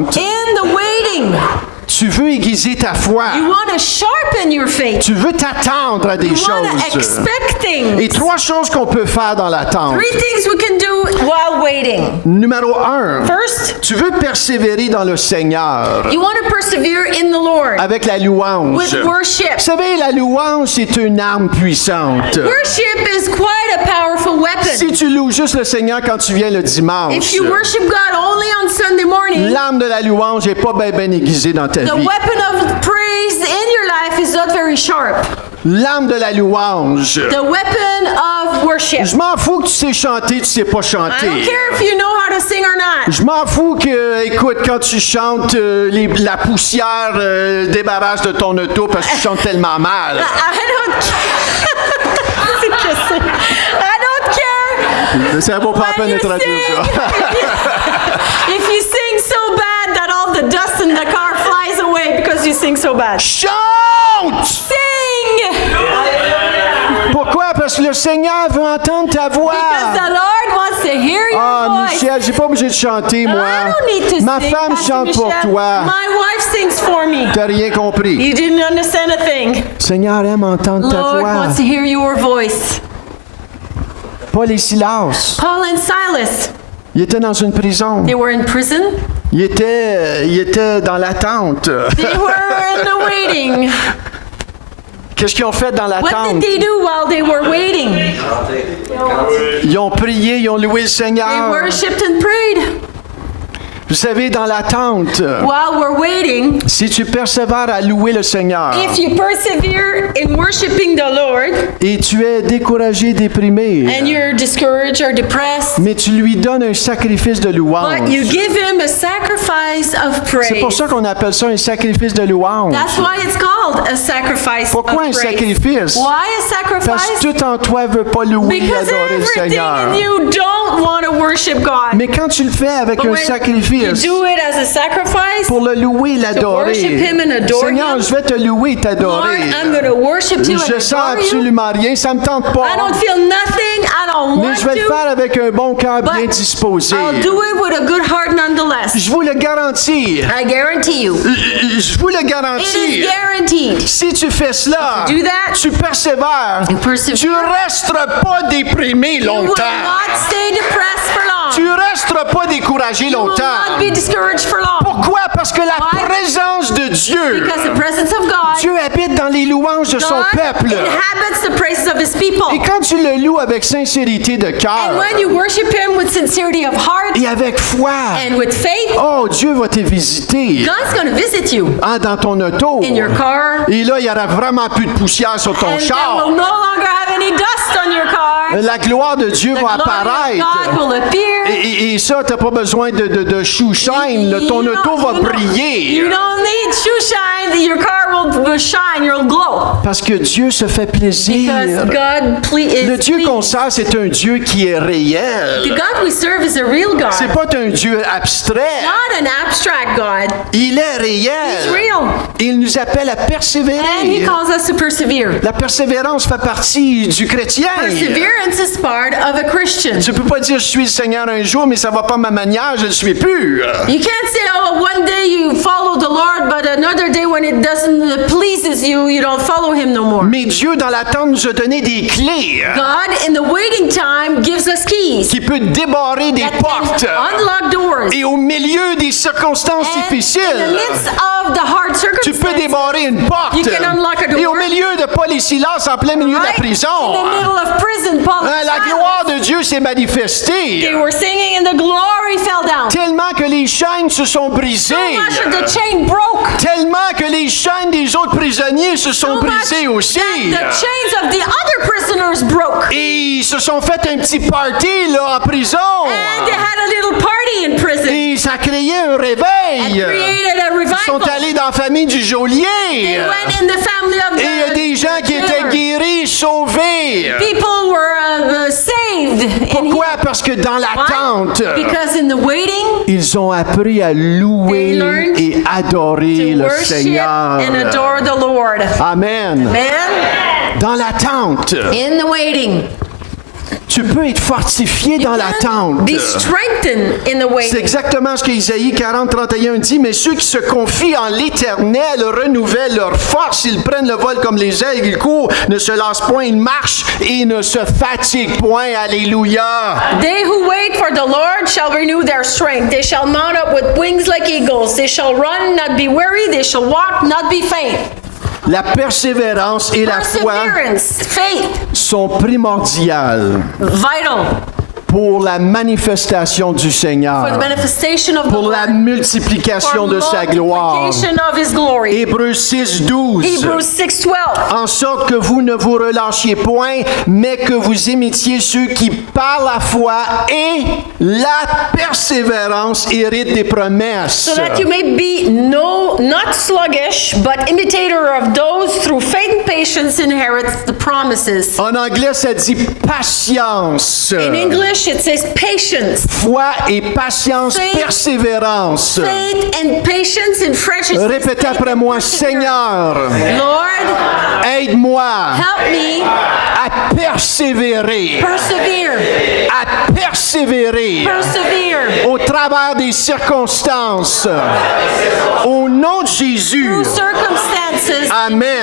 In the waiting, tu veux aiguiser ta foi. you want to sharpen your faith. Tu veux t'attendre à des You want to choses. expect things. Et 3 choses qu'on peut faire dans l'attente. 3 things we can do while waiting. Numéro 1, First, tu veux persévérer dans le Seigneur you want to persevere in the Lord avec la louange. with worship. Vous savez, la louange, c'est une arme puissante. Worship is quite a powerful weapon. Si tu loues juste le Seigneur quand tu viens le dimanche, If you worship God only on Sunday morning, l'arme de la louange n'est pas bien aiguisée dans ta the vie. weapon of praise in your life is not very sharp. L'arme de la louange. The weapon of worship. Je m'en fous que tu sais chanter, tu sais pas I don't chanter. care if you know how to sing or not. Je m'en fous que, écoute, quand tu chantes, la poussière débarrasse de ton auto parce que tu chantes tellement mal. I don't care. I don't care. Ça vaut pas la peine de traduire ça. If you sing so bad that all the dust in the car flies away because you sing so bad. Chante! Sing! Pourquoi? Parce que le Seigneur veut entendre ta voix. Because the Lord wants to hear your Ah, voice. Michel, j'ai pas obligé de chanter, moi. I don't need to Ma sing, femme Pastor chante pour Michel. toi. My wife sings for me. T'as rien compris. You didn't understand a thing. Le Seigneur aime entendre ta Lord voix. wants to hear your voice. Paul et Silas, Paul and Silas, ils étaient dans une prison. they were in prison. Ils étaient dans l'attente. They were in the waiting. Qu'est-ce qu'ils ont fait dans What l'attente? did they do while they were waiting? Ils ont prié, ils ont loué le They Seigneur. worshipped and prayed. Vous savez, dans l'attente, While we're waiting, si tu persévères à louer le Seigneur if you persevere in worshiping the Lord et tu es découragé, déprimé, and you're discouraged or depressed, mais tu lui donnes un sacrifice de louange. but you give him a sacrifice of C'est pour praise. ça qu'on appelle ça un sacrifice de louange. That's why it's called a sacrifice Pourquoi un of praise. sacrifice? Why a Parce sacrifice? que tout en toi veut pas louer et Because adorer le everything Seigneur. in you don't want to worship God. Mais quand tu le fais avec But un when you sacrifice do it as a sacrifice, pour le louer et l'adorer, worship him and adore Seigneur, him. je vais te louer et Lord, t'adorer. I'm going to worship you Je and sens adore you. absolument rien, ça me tente I pas. don't feel nothing. I don't Mais want je vais le to. faire avec un bon cœur bien But disposé. I'll do it with a good heart nonetheless. Je vous le garantis. I guarantee you. Je vous le It is garantis. guaranteed. Si tu fais cela, Do that. tu persévères, You persevere. tu resteras pas déprimé You will longtemps. not stay depressed for long. Tu resteras pas découragé You will longtemps. not be discouraged for long. Pourquoi? Parce que la Why? présence de Dieu, Because the presence of God, Dieu habite dans les louanges de son God peuple. inhabits the praises of His people. Et quand tu le loues avec sincérité de And cœur when you worship Him with sincerity of heart et avec foi, and with faith, oh, Dieu va te visiter God's going to visit you dans ton auto. in your car. Et là, il n'y aura vraiment plus de poussière sur ton And there char. will no longer have any dust on your car. La gloire de Dieu The va glory of apparaître. God will appear. Et ça, tu n'as pas besoin de shoe shine. Ton auto va You briller. don't need shoe shine. Your car will shine. You'll glow. Parce que Dieu se fait plaisir. Because God is Le Dieu qu'on pleased. sert, c'est un Dieu qui est The réel. God we serve is a real God, C'est pas un Dieu abstrait. not an abstract God. Il est He's réel. real. Il nous appelle à And He persévérer. calls us to persevere. La persévérance fait partie du chrétien. Perseverance is part of a Christian. Tu peux pas dire je suis le Seigneur un jour, mais ça va pas ma manière, je ne le suis plus. You can't say, oh, one day you follow the Lord, but another day when it doesn't pleases you, you don't follow Him no more. Mais Dieu, dans l'attente, nous a donné des clés God, in the waiting time, gives us keys qui peuvent débarrer des that portes. can unlock doors. Et au milieu des circonstances And in the difficiles, midst of the hard tu peux circumstances, débarrer une porte. You can unlock a door. Et au milieu de Paul et Silas, en plein milieu de la right in prison, the middle of prison, Paul and la Silas, gloire de Dieu s'est manifestée. they were singing and the glory fell down. Tellement que les chaînes se sont So brisées. much of the chain broke. Tellement que les chaînes des autres prisonniers se sont So much brisées aussi. that the chains of the other prisoners broke. Et ils se sont fait un petit party là, en prison. And they had a little party in prison. Et ça a créé un réveil. And created a Ils sont revival. allés dans la famille du geôlier. They went in the family of Et il y a des gens qui étaient jailer. guéris, sauvés. People were saved. And Pourquoi? Parce que dans l'attente, Because in the waiting, ils ont appris à They louer learned et adorer to le worship Seigneur. and adore the Lord. Amen. Amen. Dans l'attente, In the waiting, Tu peux être fortifié dans l'attente. Be strengthened in the C'est waiting. exactement ce qu'Ésaïe 40-31 dit, mais ceux qui se confient en l'Éternel renouvellent leur force, ils prennent le vol comme les aigles, ils courent, ne se lassent point, ils marchent et ne se fatiguent point. Alléluia! They who wait for the Lord shall renew their strength. They shall mount up with wings like eagles. They shall run, not be weary. They shall walk, not be faint. La persévérance et la foi Perseverance, faith, sont primordiales vital pour la manifestation du for the Seigneur, manifestation of the pour la Lord, multiplication for de sa gloire. multiplication of His glory. Hébreux 6-12. Hebrews 6:12. En sorte que vous ne vous relâchiez point, mais que vous imitiez ceux qui, par la foi et la persévérance, héritent des promesses. So that you may be not sluggish, but imitator of those through faith and patience inherit the promises. En anglais, ça dit patience. In English, it says patience. Foi et patience, Faith. persévérance. Faith and patience in French. it says Répétez faith après and moi, perseverance. Seigneur, Lord, aide-moi help me à persévérer, persevere. à persévérer Persevere. au travers des circonstances. Au nom de Jésus, Through circumstances. Amen.